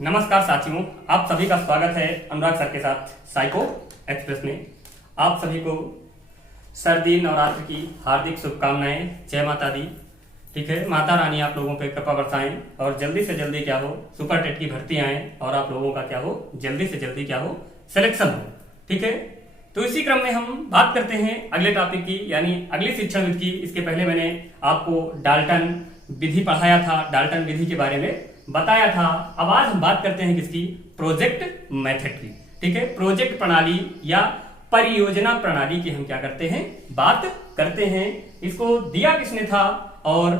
नमस्कार साथियों, आप सभी का स्वागत है अनुराग सर के साथ साइको एक्सप्रेस में। आप सभी को सर्दी नवरात्र की हार्दिक शुभकामनाएं। जय माता दी। ठीक है, माता रानी आप लोगों पे कृपा बरसाएं और जल्दी से जल्दी क्या हो सुपर टेट की भर्ती आए और आप लोगों का क्या हो जल्दी से जल्दी क्या हो सिलेक्शन हो। ठीक है, तो इसी क्रम में हम बात करते हैं अगले टॉपिक की, यानी अगली शिक्षा विधि की। इसके पहले मैंने आपको डाल्टन विधि पढ़ाया था, डाल्टन विधि के बारे में बताया था। अब आज हम बात करते हैं किसकी? प्रोजेक्ट मेथड की। ठीक है, प्रोजेक्ट प्रणाली या परियोजना प्रणाली की हम क्या करते हैं, बात करते हैं। इसको दिया किसने था और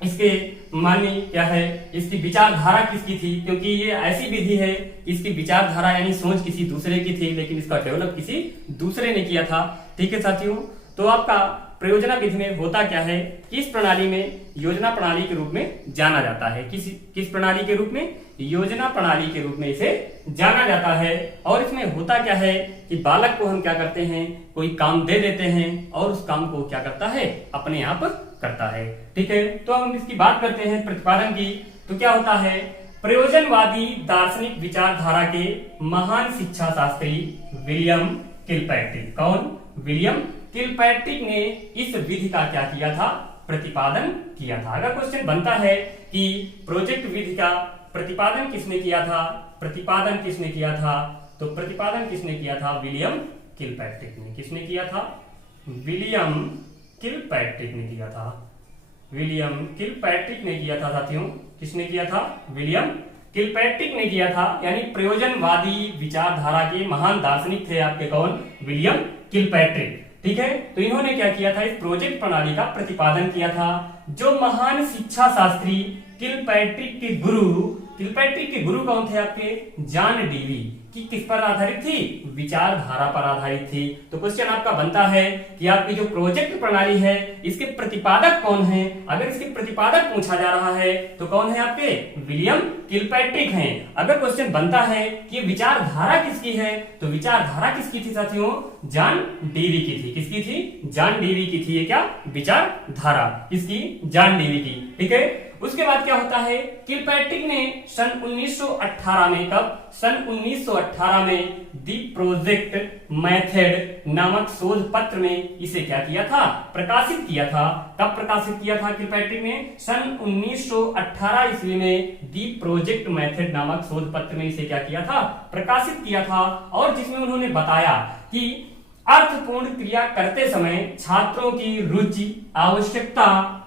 इसके मानी क्या है, इसकी विचारधारा किसकी थी? क्योंकि ये ऐसी विधि है, इसकी विचारधारा यानी सोच किसी दूसरे की थी, लेकिन इसका डेवलप किसी दूसरे ने किया था। ठीक है साथियों, तो आपका प्रयोजना विधि में होता क्या है, किस प्रणाली में योजना प्रणाली के रूप में जाना जाता है, किस प्रणाली के रूप में? योजना प्रणाली के रूप में इसे जाना जाता है। और इसमें होता क्या है कि बालक को हम क्या करते हैं, कोई काम दे देते हैं और उस काम को क्या करता है, अपने आप करता है। ठीक है, तो हम इसकी बात करते हैं प्रतिपादन की। तो क्या होता है, प्रयोजनवादी दार्शनिक विचारधारा के महान शिक्षा शास्त्री विलियम किलपैट्रिक। कौन? विलियम किलपैट्रिक ने इस विधि का क्या किया था, प्रतिपादन किया था। अगर क्वेश्चन बनता है कि प्रोजेक्ट विधि का प्रतिपादन किसने किया था, प्रतिपादन किसने किया था, तो प्रतिपादन किसने किया था? विलियम किलपैट्रिक ने। किसने किया था? विलियम किलपैट्रिक ने किया था। विलियम किलपैट्रिक ने किया था साथियों। किसने किया था? विलियम किलपैट्रिक ने किया था। यानी प्रयोजनवादी विचारधारा के महान दार्शनिक थे आपके कौन? William Kilpatrick. ठीक है, तो इन्होंने क्या किया था, इस प्रोजेक्ट प्रणाली का प्रतिपादन किया था। जो महान शिक्षा शास्त्री किलपैट्रिक के गुरु कौन थे आपके? जॉन डीवी की किस पर आधारित थी? विचारधारा पर आधारित थी। तो क्वेश्चन आपका बनता है कि आपकी जो प्रोजेक्ट प्रणाली है इसके प्रतिपादक कौन है? अगर इसके प्रतिपादक पूछा जा रहा है तो कौन है आपके? विलियम किलपैट्रिक हैं। अगर क्वेश्चन बनता है कि विचारधारा किसकी है, तो विचारधारा किसकी थी साथियों? जॉन डीवी की थी। किसकी थी? जॉन डीवी की थी। ये क्या विचारधारा किसकी? जॉन डीवी की। ठीक है, उसके बाद क्या होता है, किलपैट्रिक ने सन 1918 में, कब? सन 1918 में दी प्रोजेक्ट मेथड नामक शोध पत्र में इसे क्या किया था, प्रकाशित किया था। कब प्रकाशित किया था किलपैट्रिक ने? सन 1918 ईस्वी में दी प्रोजेक्ट मेथड नामक शोध पत्र में इसे क्या किया था, प्रकाशित किया था। और जिसमें उन्होंने बताया कि अर्थपूर्ण क्रिया करते समय छात्रों की रुचि, आवश्यकता,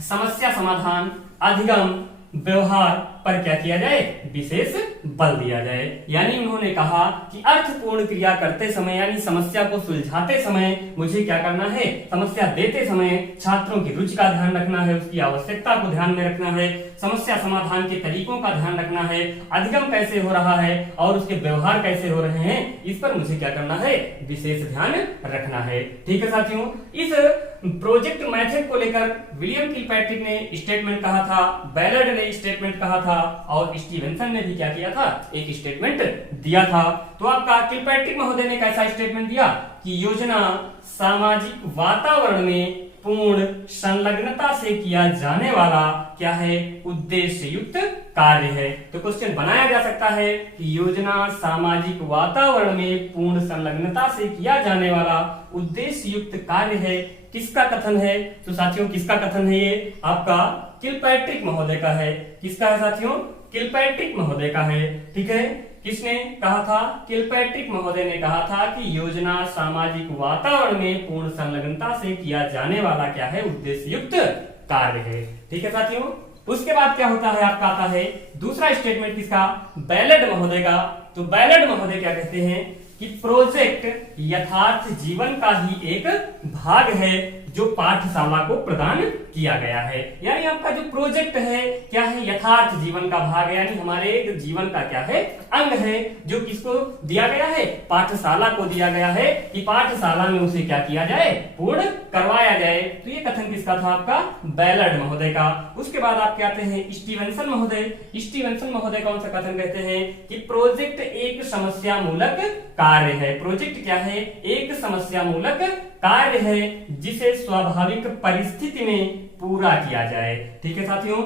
समस्या समाधान, अधिगम, व्यवहार पर क्या किया जाए, विशेष बल दिया जाए। यानी उन्होंने कहा कि अर्थपूर्ण क्रिया करते समय यानी समस्या को सुलझाते समय मुझे क्या करना है, समस्या देते समय छात्रों की रुचि का ध्यान रखना है, उसकी आवश्यकता को ध्यान में रखना है, समस्या समाधान के तरीकों का ध्यान रखना है, अधिगम कैसे हो रहा है और उसके व्यवहार कैसे हो रहे हैं, इस पर मुझे क्या करना है, विशेष ध्यान रखना है। ठीक है साथियों, इस प्रोजेक्ट मेथड को लेकर विलियम किलपैट्रिक ने स्टेटमेंट कहा था, बैलर्ड ने स्टेटमेंट कहा था और स्टीवेंसन ने भी क्या किया था, एक स्टेटमेंट दिया था। तो आपका किलपैट्रिक महोदय ने कैसा स्टेटमेंट दिया कि योजना सामाजिक वातावरण में पूर्ण संलग्नता से किया जाने वाला क्या है, उद्देश्य युक्त कार्य है। तो क्वेश्चन बनाया जा सकता है कि योजना सामाजिक वातावरण में पूर्ण संलग्नता से किया जाने वाला उद्देश्य युक्त कार्य है। किसका कथन है? तो साथियों किसका कथन है? ये आपका किलपैट्रिक महोदय का है। किसका है साथियों? किलपैट्रिक महोदय का है। ठीक है, किसने कहा था? किलपैट्रिक महोदय ने कहा था कि योजना सामाजिक वातावरण में पूर्ण संलग्नता से किया जाने वाला क्या है, उद्देश्य युक्त कार्य है। ठीक है साथियों, उसके बाद क्या होता है, आपका आता है दूसरा स्टेटमेंट किसका, बैलर्ड महोदय का। तो बैलर्ड महोदय क्या कहते हैं कि प्रोजेक्ट यथार्थ जीवन का ही एक भाग है जो पाठशाला को प्रदान किया गया है। यानी आपका जो प्रोजेक्ट है क्या है, यथार्थ जीवन का भाग है, यानी हमारे जीवन का क्या है, अंग है, जो किसको दिया गया है, पाठशाला को दिया गया है कि पाठशाला में उसे क्या किया जाए, पूर्ण करवाया जाए। तो ये कथन किसका था, आपका बैलर्ड महोदय का। उसके बाद आपके आते हैं स्टीवेंसन महोदय। स्टीवेंसन महोदय कौन सा कथन कहते हैं कि प्रोजेक्ट एक समस्या मूलक कार्य है। प्रोजेक्ट क्या है, एक समस्या मूलक कार्य है जिसे स्वाभाविक परिस्थिति में पूरा किया जाए। ठीक है साथियों,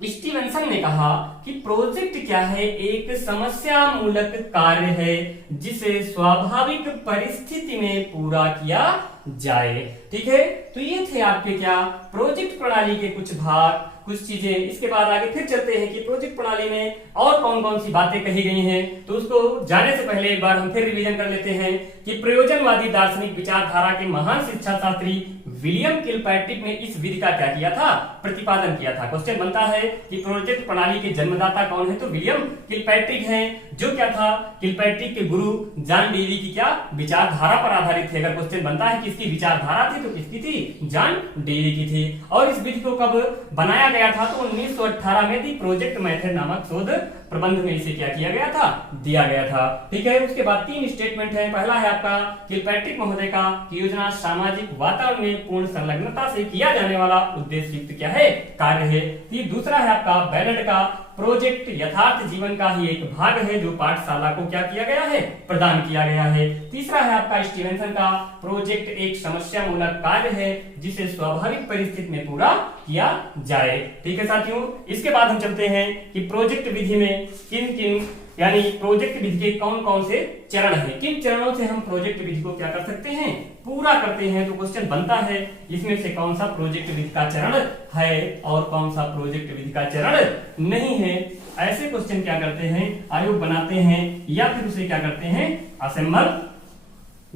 स्टीवेंसन ने कहा कि प्रोजेक्ट क्या है, एक समस्या मूलक कार्य है जिसे स्वाभाविक परिस्थिति में पूरा किया जाए। ठीक है, तो ये थे आपके क्या प्रोजेक्ट प्रणाली के कुछ भाग, कुछ चीजें। इसके बाद आगे फिर चलते हैं कि प्रोजेक्ट प्रणाली में और कौन कौन सी बातें कही गई हैं, तो उसको जाने से पहले एक बार हम फिर रिवीजन कर लेते हैं कि प्रयोजनवादी दार्शनिक विचारधारा के महान शिक्षा शास्त्री विलियम किलपैट्रिक ने इस विधि का क्या किया था, प्रतिपादन किया था। क्वेश्चन बनता है कि प्रोजेक्ट प्रणाली के जन्मदाता कौन है, तो विलियम किलपैट्रिक हैं, जो क्या था, किलपैट्रिक के गुरु जॉन डेवी की क्या विचारधारा पर आधारित थे। अगर क्वेश्चन बनता है किसकी विचारधारा थी, तो किसकी थी, जॉन डेवी की थी। और इस विधि को कब बनाया गया था, तो 1918 में दी प्रोजेक्ट मेथड नामक शोध प्रबंध में इसे क्या किया गया था, दिया गया था। ठीक है, उसके बाद 3 स्टेटमेंट है। पहला है आपका किलपैट्रिक महोदय का कि योजना सामाजिक वातावरण में पूर्ण संलग्नता से किया जाने वाला उद्देश्य युक्त क्या है, कार्य है। फिर दूसरा है आपका बैलेट का प्रोजेक्ट यथार्थ जीवन का ही एक भाग है जो पाठशाला को क्या किया गया है, प्रदान किया गया है। तीसरा है आपका स्टीवेंसन का प्रोजेक्ट एक समस्या मूलक कार्य है जिसे स्वाभाविक परिस्थिति में पूरा किया जाए। ठीक है साथियों, इसके बाद हम चलते हैं कि प्रोजेक्ट विधि में किन किन, यानी प्रोजेक्ट विधि के कौन कौन से चरण हैं, किन चरणों से हम प्रोजेक्ट विधि को क्या कर सकते हैं, पूरा करते हैं। तो क्वेश्चन बनता है इसमें से कौन सा प्रोजेक्ट विधि का चरण है और कौन सा प्रोजेक्ट विधि का चरण नहीं है। ऐसे क्वेश्चन क्या करते हैं, आयोग बनाते हैं या फिर उसे क्या करते हैं, असेंबल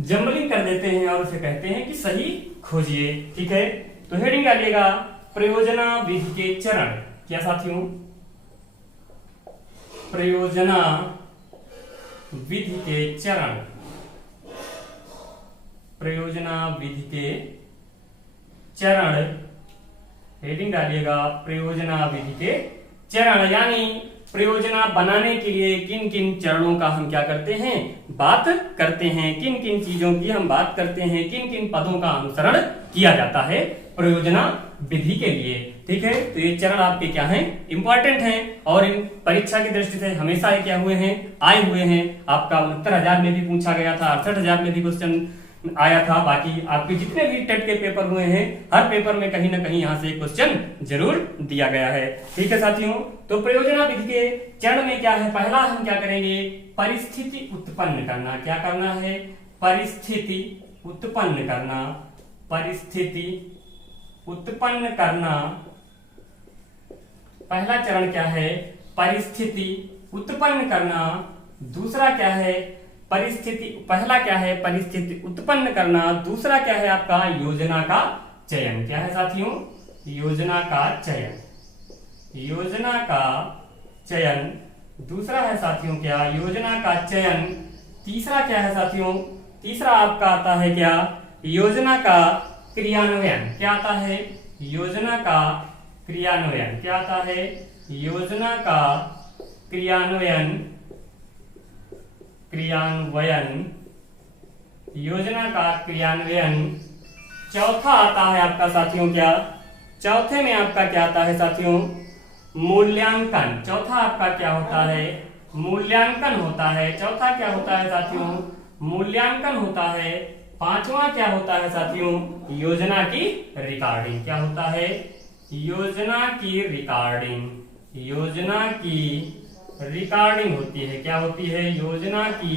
जम्बलिंग कर देते हैं और उसे कहते हैं कि सही खोजिए। ठीक है, तो हेडिंग डालिएगा प्रयोजना विधि के चरण। क्या साथियों, प्रयोजना विधि के चरण, प्रयोजना विधि के चरण, हेडिंग डालिएगा प्रयोजना विधि के चरण। यानी प्रयोजना बनाने के लिए किन किन चरणों का हम क्या करते हैं, बात करते हैं, किन किन चीजों की हम बात करते हैं, किन किन पदों का अनुसरण किया जाता है प्रयोजना विधि के लिए। ठीक है, तो ये चरण आपके क्या हैं, इंपॉर्टेंट हैं और इन परीक्षा की दृष्टि से हमेशा ये क्या हुए हैं, आए हुए हैं। आपका 69,000 में भी पूछा गया था, 68,000 में भी क्वेश्चन आया था। बाकी आपके जितने भी टेट के पेपर हुए हैं, हर पेपर में कहीं ना कहीं यहाँ से क्वेश्चन जरूर दिया गया है। ठीक है साथियों, तो प्रयोजना विधि के चरण में क्या है, पहला हम क्या करेंगे, परिस्थिति उत्पन्न करना। क्या करना है, परिस्थिति उत्पन्न करना, परिस्थिति उत्पन्न करना। पहला चरण क्या है, परिस्थिति उत्पन्न करना। दूसरा क्या है, परिस्थिति, पहला क्या है, परिस्थिति उत्पन्न करना। दूसरा क्या है आपका, योजना का चयन। क्या है साथियों, योजना का चयन, योजना का चयन। दूसरा है साथियों क्या, योजना का चयन। तीसरा क्या है साथियों, तीसरा आपका आता है क्या, योजना का क्रियान्वयन। क्या आता है, योजना का क्रियान्वयन। क्या आता है, योजना का क्रियान्वयन, क्रियान्वयन, योजना का क्रियान्वयन। चौथा आता है आपका साथियों क्या, चौथे में आपका क्या आता है साथियों, मूल्यांकन। चौथा आपका क्या होता है, मूल्यांकन होता है। चौथा क्या होता है साथियों, मूल्यांकन होता है। पांचवा क्या होता है साथियों, योजना की रिकॉर्डिंग। क्या होता है, योजना की रिकॉर्डिंग, योजना की रिकॉर्डिंग होती है। क्या होती है, योजना की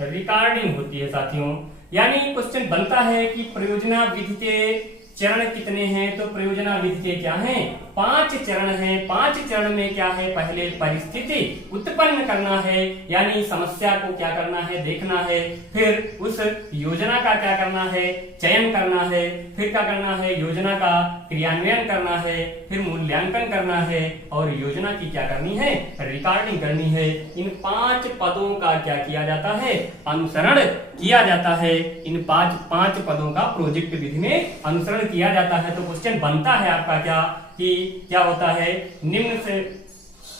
रिकॉर्डिंग होती है साथियों। यानी क्वेश्चन बनता है कि प्रयोजना विधि के चरण कितने हैं, तो प्रयोजना विधि के क्या हैं, 5 चरण हैं। 5 चरण में क्या है, पहले परिस्थिति उत्पन्न करना है, यानी समस्या को क्या करना है, देखना है। फिर उस योजना का क्या करना है, चयन करना है। फिर क्या करना है, योजना का क्रियान्वयन करना है। फिर मूल्यांकन करना है और योजना की क्या करनी है, रिकॉर्डिंग करनी है। इन 5 पदों का क्या किया जाता है, अनुसरण किया जाता है। इन 5 पदों का प्रोजेक्ट विधि में अनुसरण किया जाता है। तो क्वेश्चन बनता है आपका क्या, कि क्या होता है, निम्न से,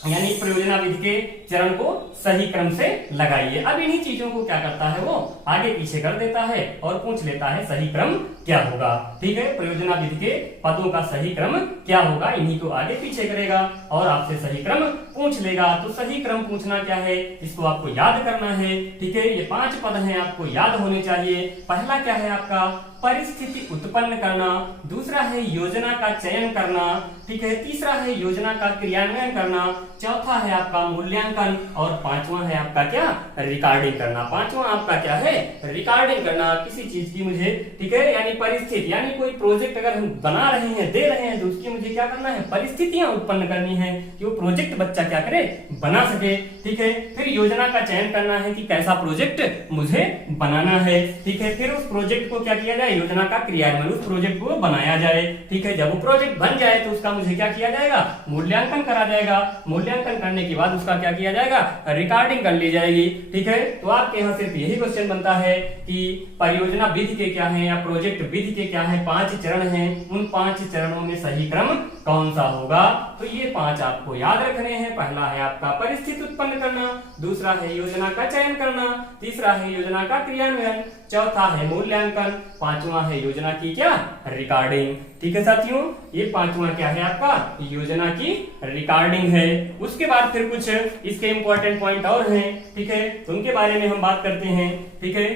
यानी प्रयोजना विधि के चरण को सही क्रम से लगाइए। अब इन्हीं चीजों को क्या करता है, वो आगे पीछे कर देता है और पूछ लेता है सही क्रम क्या होगा। ठीक है, प्रयोजना विधि के पदों का सही क्रम क्या होगा, इन्हीं को आगे पीछे करेगा और आपसे सही क्रम पूछ लेगा। तो सही क्रम पूछना क्या है, इसको आपको याद करना है। ठीक है, ये 5 पद हैं, आपको याद होने चाहिए। पहला क्या है आपका, परिस्थिति उत्पन्न करना, दूसरा है योजना का चयन करना, ठीक है, तीसरा है योजना का क्रियान्वयन करना, चौथा है आपका मूल्यांकन और पांचवा है आपका क्या, रिकॉर्डिंग करना। पांचवा आपका क्या है, रिकॉर्डिंग करना किसी चीज की मुझे, ठीक है, यानी परिस्थिति, यानी कोई प्रोजेक्ट अगर हम बना रहे हैं, दे रहे हैं, तो उसकी मुझे क्या करना है, परिस्थितियां उत्पन्न करनी है कि वो प्रोजेक्ट बच्चा क्या करे, बना सके, ठीक है। फिर योजना का चयन करना है कि कैसा प्रोजेक्ट मुझे बनाना है, ठीक है। फिर उस प्रोजेक्ट को क्या किया जाए, योजना का क्रियान्वयन, उस प्रोजेक्ट को बनाया जाए, ठीक है। जब वो प्रोजेक्ट बन जाए तो उसका मुझे क्या किया जाएगा, मूल्यांकन करा जाएगा। मूल्यांकन करने के बाद उसका क्या किया जाएगा, रिकॉर्डिंग कर ली जाएगी, ठीक है। तो आपके यहाँ सिर्फ यही क्वेश्चन बनता है कि परियोजना विधि के क्या है या प्रोजेक्ट विधि के क्या है, 5 चरण हैं, उन 5 चरणों में सही क्रम कौन सा होगा। तो ये 5 आपको याद रखने हैं। पहला है आपका परिस्थिति उत्पन्न करना, दूसरा है योजना का चयन करना, तीसरा है योजना का क्रियान्वयन, चौथा है मूल्यांकन, पांचवा है योजना की क्या, रिकॉर्डिंग, ठीक है साथियों। ये पांचवा क्या है आपका, योजना की रिकॉर्डिंग है। उसके बाद फिर कुछ इसके इंपॉर्टेंट पॉइंट और हैं, ठीक है, तो उनके बारे में हम बात करते हैं, ठीक है।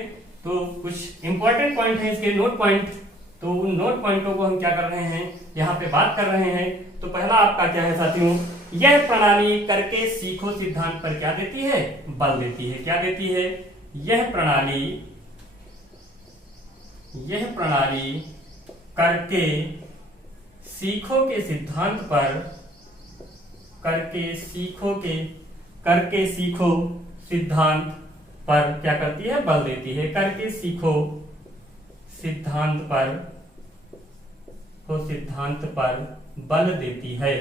तो कुछ इंपॉर्टेंट पॉइंट है इसके, नोट पॉइंट, तो उन नोट पॉइंटों को हम क्या कर रहे हैं, यहाँ पे बात कर रहे हैं। तो पहला आपका क्या है साथियों, यह प्रणाली करके सीखो सिद्धांत पर क्या देती है, बल देती है। क्या देती है, यह प्रणाली करके सीखो के सिद्धांत पर, करके सीखो सिद्धांत पर क्या करती है, बल देती है। करके सीखो सिद्धांत पर बल देती है,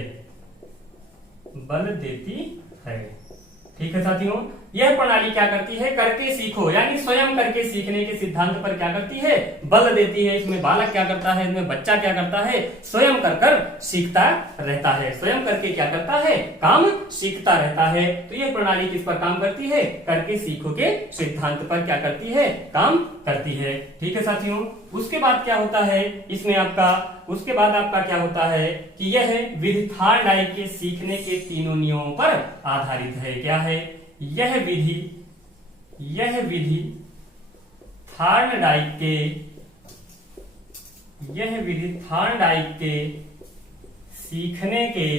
ठीक है साथियों। यह प्रणाली क्या करती है, करके सीखो यानी स्वयं करके सीखने के सिद्धांत पर क्या करती है, बल देती है। इसमें बालक क्या करता है, इसमें बच्चा क्या करता है, स्वयं कर सीखता रहता है, स्वयं करके क्या करता है, काम सीखता रहता है। तो यह प्रणाली किस पर काम करती है, करके सीखो के सिद्धांत पर क्या करती है, काम करती है, ठीक है साथियों। उसके बाद क्या होता है इसमें आपका, उसके बाद आपका क्या होता है कि यह विधि थॉर्नडाइक के सीखने के तीनों नियमों पर आधारित है। क्या है, यह विधि थॉर्नडाइक के सीखने के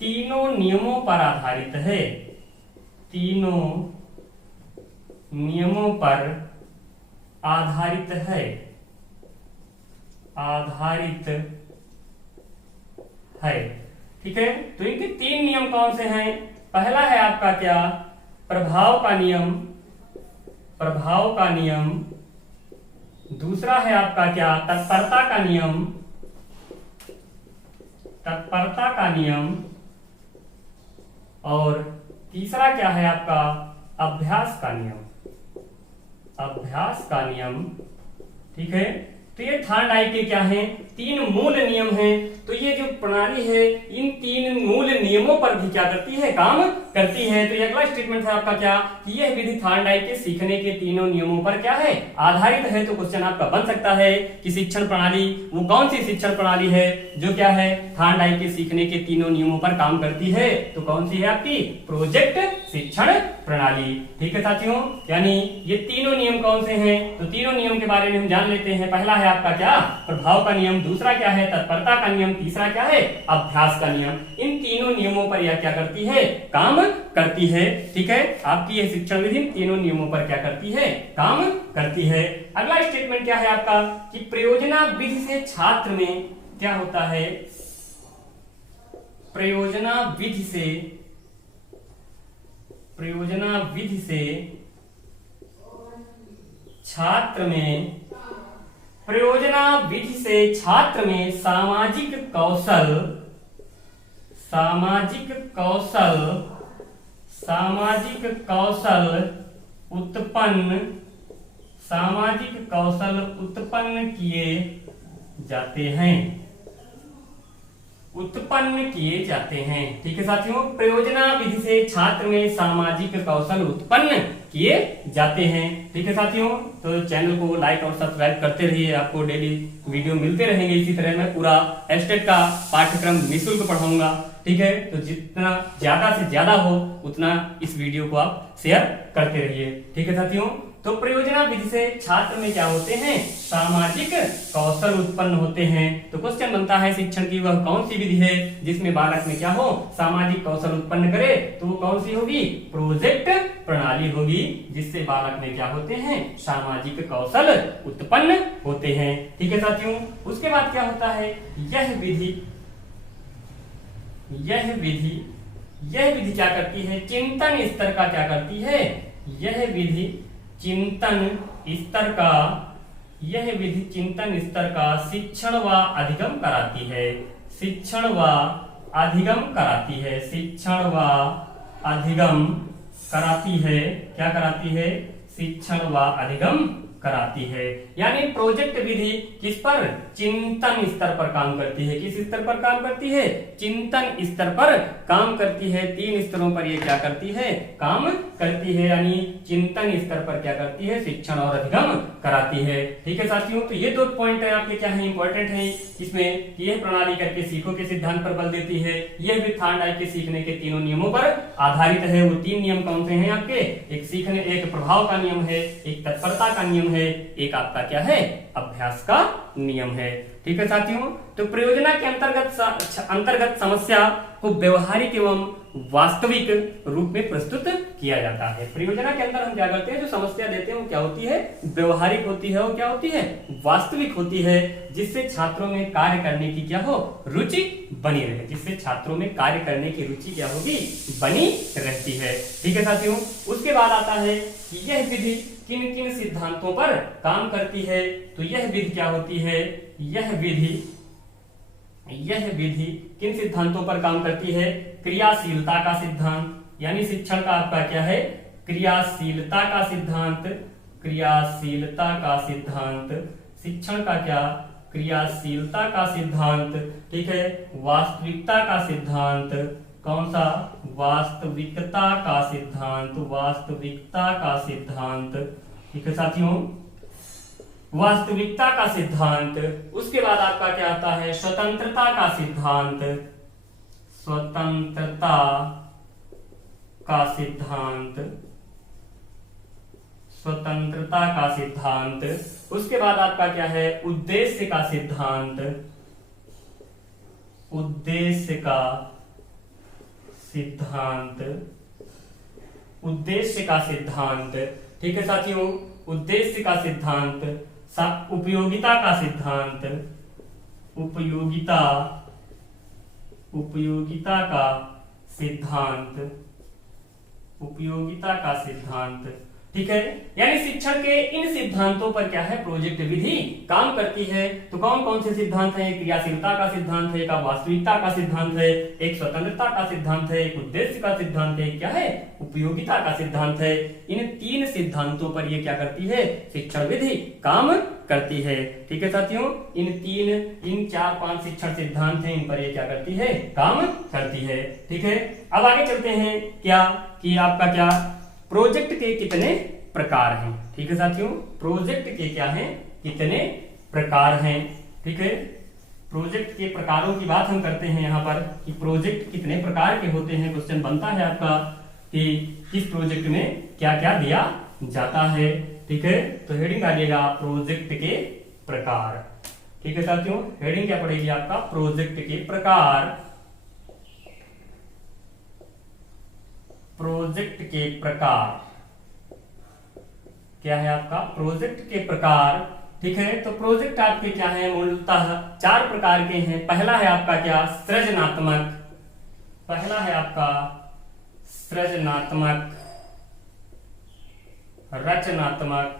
तीनों नियमों पर आधारित है, तीनों नियमों पर आधारित है, ठीक है। तो इनके 3 नियम कौन से हैं, पहला है आपका क्या, प्रभाव का नियम, दूसरा है आपका क्या, तत्परता का नियम, और तीसरा क्या है आपका, अभ्यास का नियम, ठीक है। तो ये थॉर्नडाइक के क्या हैं, 3 मूल नियम हैं। तो ये जो प्रणाली है इन 3 मूल नियमों पर भी क्या करती है, काम करती है। तो ये अगला स्टेटमेंट है आपका क्या, कि यह विधि थॉर्नडाइक के सीखने के तीनों नियमों पर क्या है, आधारित है। तो क्वेश्चन आपका बन सकता है कि शिक्षण प्रणाली वो कौन सी शिक्षण प्रणाली है जो क्या है, थॉर्नडाइक के सीखने के तीनों नियमों पर काम करती है। तो कौन सी है आपकी, प्रोजेक्ट शिक्षण प्रणाली, ठीक है साथियों। यानी ये तीनों नियम कौन से हैं, तो तीनों नियम के बारे में हम जान लेते हैं। पहला है आपका क्या, प्रभाव का नियम, दूसरा क्या है, तत्परता का नियम, तीसरा क्या है, अभ्यास का नियम। इन तीनों नियमों पर यह क्या करती है, काम करती है, ठीक है। आपकी यह शिक्षण विधि तीनों नियमों पर क्या करती है, काम करती है। अगला स्टेटमेंट क्या है आपका, कि प्रयोजना विधि से छात्र में क्या होता है, प्रयोजना विधि से छात्र में सामाजिक कौशल किए जाते हैं, ठीक है साथियों। प्रयोजना विधि से छात्र में सामाजिक कौशल उत्पन्न किए जाते हैं, ठीक है साथियों। तो चैनल को लाइक और सब्सक्राइब करते रहिए, आपको डेली वीडियो मिलते रहेंगे। इसी तरह मैं पूरा एस्टेट का पाठ्यक्रम निःशुल्क पढ़ाऊंगा, ठीक है। तो जितना ज्यादा से ज्यादा हो उतना इस वीडियो को आप शेयर करते रहिए, ठीक है साथियों। तो परियोजना विधि से छात्र में क्या होते हैं, सामाजिक कौशल उत्पन्न होते हैं। तो क्वेश्चन बनता है शिक्षण की वह कौन सी विधि है जिसमें बालक में क्या हो, सामाजिक कौशल उत्पन्न करे, तो वो कौन सी होगी, प्रोजेक्ट प्रणाली होगी, जिससे बालक में क्या होते हैं, सामाजिक कौशल उत्पन्न होते हैं। ठीक है साथियों, उसके बाद क्या होता है, यह विधि क्या करती है, चिंतन स्तर का क्या करती है, यह विधि चिंतन स्तर का शिक्षण व अधिगम कराती है, शिक्षण व अधिगम कराती है, क्या कराती है, शिक्षण व अधिगम कराती है। यानी प्रोजेक्ट विधि किस पर, चिंतन स्तर पर काम करती है। किस स्तर पर काम करती है, चिंतन स्तर पर काम करती है। 3 स्तरों पर ये क्या करती है, काम करती है, यानी चिंतन स्तर पर क्या करती है, शिक्षण और अधिगम कराती है। ठीक है साथियों, तो ये 2 पॉइंट है आपके क्या है, इंपॉर्टेंट है इसमें, कि यह प्रणाली करके सीखो के सिद्धांत पर बल देती है। यह भी थार्नडाइक के सीखने के 3 नियमों पर आधारित है। वो 3 नियम कौन से हैं आपके, एक प्रभाव का नियम है, एक तत्परता का नियम है, एक आपका क्या है, अभ्यास का नियम है। ठीक है साथियों, तो प्रयोजना के अंतर्गत समस्या को व्यवहारिक एवं वास्तविक रूप में प्रस्तुत किया जाता है। परियोजना के अंदर हम क्या करते हैं, जो समस्या देते हैं वो क्या होती है, व्यवहारिक होती है, और क्या होती है, वास्तविक होती है, जिससे छात्रों में कार्य करने की क्या हो, रुचि बनी रहे, जिससे छात्रों में कार्य करने की रुचि क्या होगी, बनी रहती है। ठीक है साथियों, उसके बाद आता है कि यह विधि किन किन सिद्धांतों पर काम करती है। तो यह विधि क्या होती है, यह विधि किन सिद्धांतों पर काम करती है, क्रियाशीलता का सिद्धांत, यानी शिक्षण का आपका क्या है, क्रियाशीलता का सिद्धांत, शिक्षण का क्या, क्रियाशीलता का सिद्धांत। ठीक है, वास्तविकता का सिद्धांत, कौन सा, वास्तविकता का सिद्धांत। ठीक है साथियों, वास्तविकता का सिद्धांत। उसके बाद आपका क्या आता है, स्वतंत्रता का सिद्धांत, उसके बाद आपका क्या है, उद्देश्य का सिद्धांत। ठीक है साथियों, उद्देश्य का सिद्धांत, उपयोगिता का सिद्धांत, उपयोगिता का सिद्धांत। ठीक है, यानी शिक्षण के इन सिद्धांतों पर क्या है, प्रोजेक्ट विधि काम करती है। तो कौन कौन से सिद्धांत हैं, क्रियाशीलता का सिद्धांत है, एक वास्तविकता का सिद्धांत है, एक स्वतंत्रता का सिद्धांत है, एक उद्देश्य का सिद्धांत है, क्या है, उपयोगिता का सिद्धांत है। इन 3 सिद्धांतों पर ये क्या करती है, शिक्षण विधि काम करती है। ठीक है साथियों, इन 4-5 शिक्षण सिद्धांत हैं, इन पर ये क्या करती है, काम करती है। ठीक है, अब आगे चलते हैं, क्या कि आपका क्या, प्रोजेक्ट के कितने प्रकार हैं। ठीक है साथियों, प्रोजेक्ट के क्या हैं, कितने प्रकार हैं। ठीक है, प्रोजेक्ट के प्रकारों की बात हम करते हैं यहाँ पर, कि प्रोजेक्ट कितने प्रकार के होते हैं। क्वेश्चन बनता है आपका कि किस प्रोजेक्ट में क्या क्या दिया जाता है। ठीक है, तो हेडिंग डालिएगा प्रोजेक्ट के प्रकार। ठीक है साथियों, हेडिंग क्या पड़ेगी आपका, प्रोजेक्ट के प्रकार, प्रोजेक्ट के प्रकार क्या है आपका, प्रोजेक्ट के प्रकार। ठीक है, तो प्रोजेक्ट आपके क्या है, मूलतः 4 प्रकार के हैं। पहला है आपका क्या, सृजनात्मक, रचनात्मक,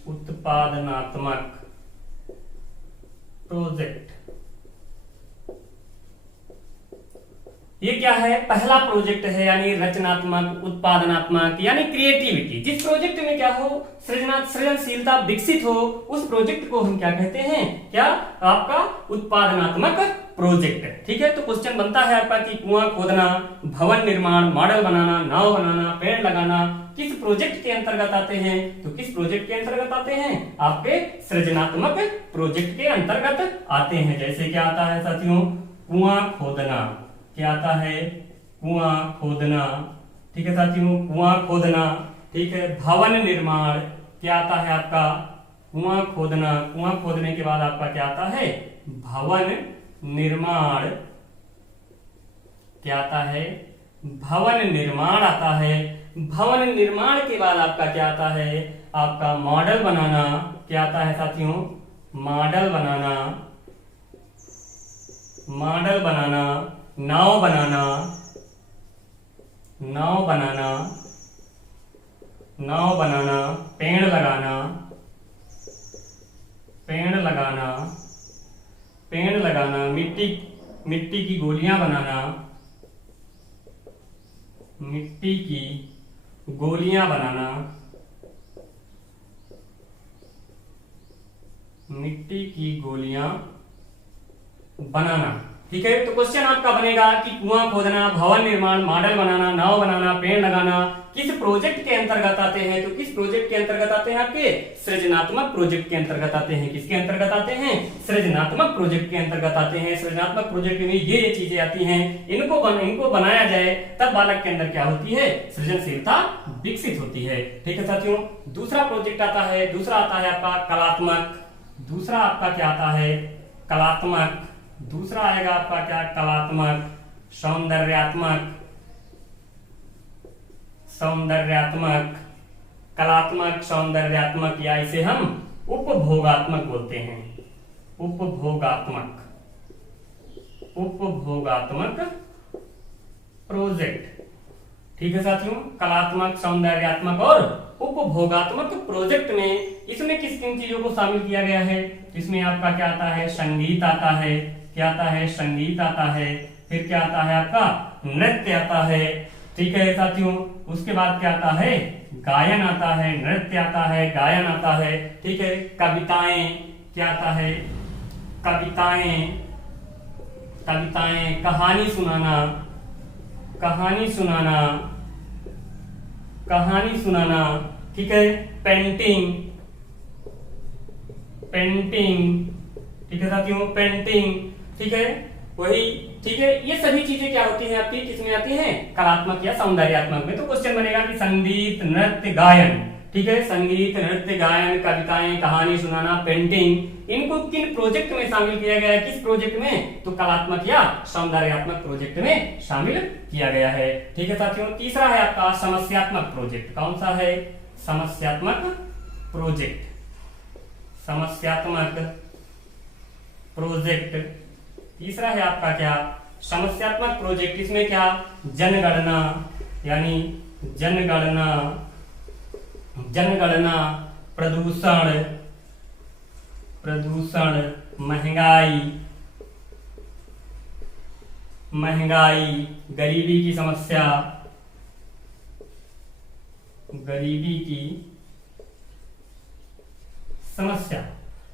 उत्पादनात्मक प्रोजेक्ट। ये क्या है, पहला प्रोजेक्ट है, यानी रचनात्मक, उत्पादनात्मक, यानी क्रिएटिविटी। जिस प्रोजेक्ट में क्या हो, सृजनशीलता विकसित हो, उस प्रोजेक्ट को हम क्या कहते हैं, क्या आपका उत्पादनात्मक प्रोजेक्ट। ठीक है, तो क्वेश्चन बनता है आपका कि कुआं खोदना, भवन निर्माण, मॉडल बनाना, नाव बनाना, पेड़ लगाना किस प्रोजेक्ट के अंतर्गत आते हैं, तो किस प्रोजेक्ट के अंतर्गत आते हैं, आपके सृजनात्मक प्रोजेक्ट के अंतर्गत आते हैं। जैसे क्या आता है साथियों, कुआं खोदना, क्या आता है, कुआं खोदना। ठीक है साथियों, कुआं खोदना। ठीक है, भवन निर्माण क्या आता है आपका, कुआं खोदना। कुआं खोदने के बाद आपका क्या आता है, भवन निर्माण। क्या आता है, भवन निर्माण आता है। भवन निर्माण के बाद आपका क्या आता है, आपका मॉडल बनाना। क्या आता है साथियों, मॉडल बनाना। मॉडल बनाना, नाव बनाना, नाव बनाना, नाव बनाना, पेड़ लगाना, पेड़ लगाना, पेड़ लगाना, मिट्टी की गोलियां बनाना, मिट्टी की गोलियां बनाना, मिट्टी की गोलियां बनाना। ठीक है, तो क्वेश्चन आपका बनेगा कि कुआं खोदना, भवन निर्माण, मॉडल बनाना, नाव बनाना, पेड़ लगाना किस प्रोजेक्ट के अंतर्गत आते हैं, तो किस प्रोजेक्ट के अंतर्गत आते हैं, आपके सृजनात्मक प्रोजेक्ट के अंतर्गत आते हैं। किसके अंतर्गत आते हैं, सृजनात्मक प्रोजेक्ट के अंतर्गत आते हैं। सृजनात्मक प्रोजेक्ट में ये चीजें आती हैं, इनको बनाया जाए तब बालक के अंदर क्या होती है, सृजनशीलता विकसित होती है। ठीक है साथियों, दूसरा प्रोजेक्ट आता है, दूसरा आता है आपका कलात्मक। दूसरा आपका क्या आता है, कलात्मक। दूसरा आएगा आपका क्या, कलात्मक, सौंदर्यात्मक, सौंदर्यात्मक, कलात्मक, सौंदर्यात्मक, या इसे हम उपभोगात्मक बोलते हैं। उपभोगात्मक, उपभोगात्मक प्रोजेक्ट। ठीक है साथियों, कलात्मक, सौंदर्यात्मक और उपभोगात्मक प्रोजेक्ट में इसमें किस किन चीजों को शामिल किया गया है, इसमें आपका क्या आता है, संगीत आता है। क्या आता है, संगीत आता है। फिर क्या आता है आपका, नृत्य आता है। ठीक है साथियों, उसके बाद क्या आता है, गायन आता है, नृत्य आता है, गायन आता है। ठीक है, कविताएं, क्या आता है, कविताएं, कविताएं, कहानी सुनाना, कहानी सुनाना, कहानी सुनाना। ठीक है, पेंटिंग, पेंटिंग। ठीक है साथियों, पेंटिंग। ठीक है, वही। ठीक है, ये सभी चीजें क्या होती हैं आपकी, किसमें आती हैं, कलात्मक या सौंदर्यात्मक में। तो क्वेश्चन बनेगा कि संगीत, नृत्य, गायन। ठीक है, संगीत, नृत्य, गायन, कविताएं, कहानी सुनाना, पेंटिंग, इनको किन प्रोजेक्ट में शामिल किया गया है, किस प्रोजेक्ट में, तो कलात्मक या सौंदर्यात्मक प्रोजेक्ट में शामिल किया गया है। ठीक है साथियों, तीसरा है आपका समस्यात्मक प्रोजेक्ट। कौन सा है, समस्यात्मक प्रोजेक्ट। समस्यात्मक प्रोजेक्ट तीसरा है आपका क्या, समस्यात्मक प्रोजेक्ट। इसमें क्या, जनगणना, यानी जनगणना, जनगणना, प्रदूषण, प्रदूषण, महंगाई, महंगाई, गरीबी की समस्या, गरीबी की समस्या।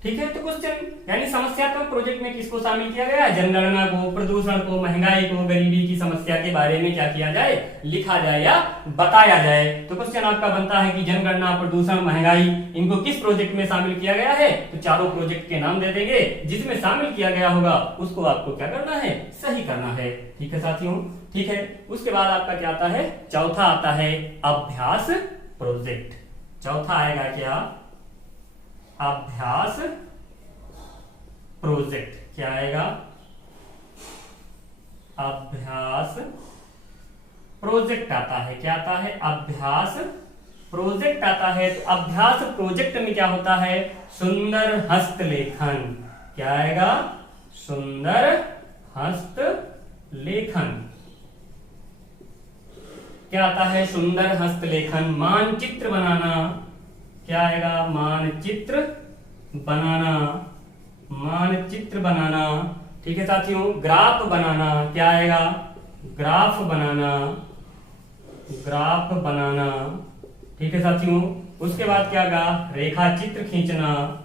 ठीक है, तो क्वेश्चन यानी समस्यात्मक प्रोजेक्ट में किसको शामिल किया गया है, जनगणना को, प्रदूषण को, महंगाई को, गरीबी की समस्या के बारे में क्या किया जाए, लिखा जाए या बताया जाए। तो क्वेश्चन आपका बनता है कि जनगणना, प्रदूषण, महंगाई, इनको किस प्रोजेक्ट में शामिल किया गया है, तो चारों प्रोजेक्ट के नाम दे देंगे, जिसमें शामिल किया गया होगा उसको आपको क्या करना है, सही करना है। ठीक है साथियों, ठीक है। उसके बाद आपका क्या आता है, चौथा आता है अभ्यास प्रोजेक्ट। चौथा आएगा क्या, अभ्यास प्रोजेक्ट। क्या आएगा, अभ्यास प्रोजेक्ट आता है। क्या आता है, अभ्यास प्रोजेक्ट आता है। तो अभ्यास प्रोजेक्ट में क्या होता है, सुंदर हस्तलेखन। क्या आएगा, सुंदर हस्तलेखन। क्या आता है, सुंदर हस्तलेखन। मानचित्र बनाना। क्या आएगा, मानचित्र बनाना, मानचित्र बनाना। ठीक है साथियों, ग्राफ बनाना। क्या आएगा, ग्राफ बनाना, ठीक है साथियों। उसके बाद क्या होगा, रेखा चित्र खींचना,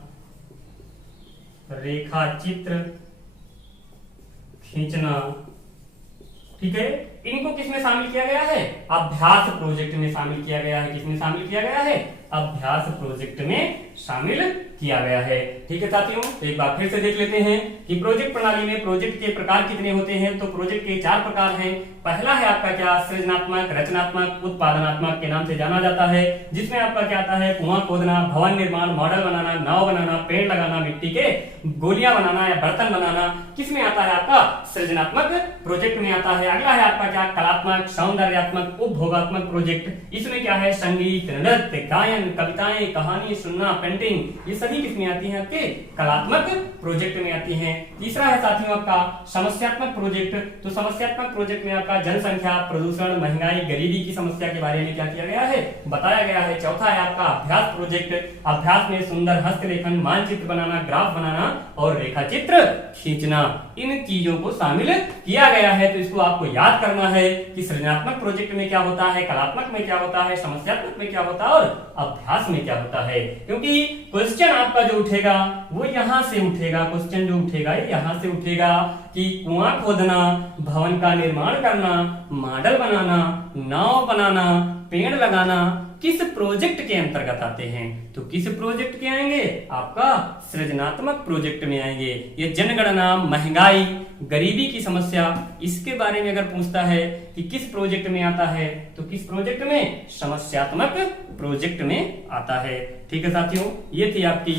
ठीक है। इनको किसमें शामिल किया गया है, अभ्यास प्रोजेक्ट में शामिल किया गया है। किसमें शामिल किया गया है, अभ्यास प्रोजेक्ट में शामिल किया गया है, ठीक है साथियों। एक बार फिर से देख लेते हैं कि प्रोजेक्ट प्रणाली में प्रोजेक्ट के प्रकार कितने होते हैं। तो प्रोजेक्ट के 4 प्रकार हैं। पहला है आपका क्या, सृजनात्मक, रचनात्मक, उत्पादनात्मक के नाम से जाना जाता है, जिसमें आपका क्या आता है, कुआं खोदना, भवन निर्माण, मॉडल बनाना, नाव बनाना, पेड़ लगाना, मिट्टी के गोलियां बनाना या बर्तन बनाना, किसमें आता है, आपका सृजनात्मक प्रोजेक्ट में आता है। अगला है आपका क्या, कलात्मक, सौंदर्यात्मक, उपभोगात्मक प्रोजेक्ट। इसमें क्या है, संगीत, नृत्य, गायन, कविताएं, कहानी सुनना, पेंटिंग, ये सभी किसमें आती हैं, आपके कलात्मक प्रोजेक्ट में आती हैं। तीसरा है साथियों आपका समस्यात्मक प्रोजेक्ट। तो समस्यात्मक प्रोजेक्ट में आपका जनसंख्या, प्रदूषण, महंगाई, गरीबी की समस्या के बारे में क्या किया गया है, बताया गया है। चौथा है आपका अभ्यास प्रोजेक्ट। अभ्यास में सुंदर हस्तलेखन, मानचित्र बनाना, ग्राफ बनाना और रेखा चित्र खींचना, इन चीजों को शामिल किया गया है। तो इसको आपको याद करना है कि सृजनात्मक प्रोजेक्ट में क्या होता है, कलात्मक में क्या होता है, समस्यात्मक में क्या होता है और अभ्यास में क्या होता है। क्योंकि क्वेश्चन आपका जो उठेगा वो यहां से उठेगा, क्वेश्चन जो उठेगा यहां से उठेगा कि कुआं खोदना, भवन का निर्माण करना, मॉडल बनाना, नाव बनाना, पेड़ लगाना किस प्रोजेक्ट के अंतर्गत आते हैं। तो किस प्रोजेक्ट के आएंगे, आपका सृजनात्मक प्रोजेक्ट में आएंगे। ये जनगणना, महंगाई, गरीबी की समस्या, इसके बारे में अगर पूछता है कि किस प्रोजेक्ट में आता है, तो किस प्रोजेक्ट में, समस्यात्मक प्रोजेक्ट में आता है, ठीक है साथियों। ये थी आपकी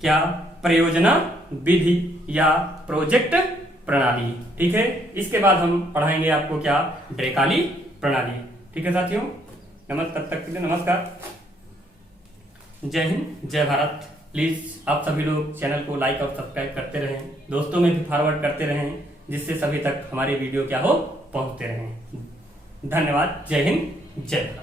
क्या, परियोजना विधि या प्रोजेक्ट प्रणाली, ठीक है। इसके बाद हम पढ़ाएंगे आपको क्या, ड्रेकाली प्रणाली, ठीक है साथियों। तब तक के लिए नमस्कार, जय हिंद, जय भारत। प्लीज आप सभी लोग चैनल को लाइक और सब्सक्राइब करते रहें, दोस्तों में भी फॉरवर्ड करते रहें, जिससे सभी तक हमारे वीडियो क्या हो, पहुंचते रहें। धन्यवाद, जय हिंद, जय भारत।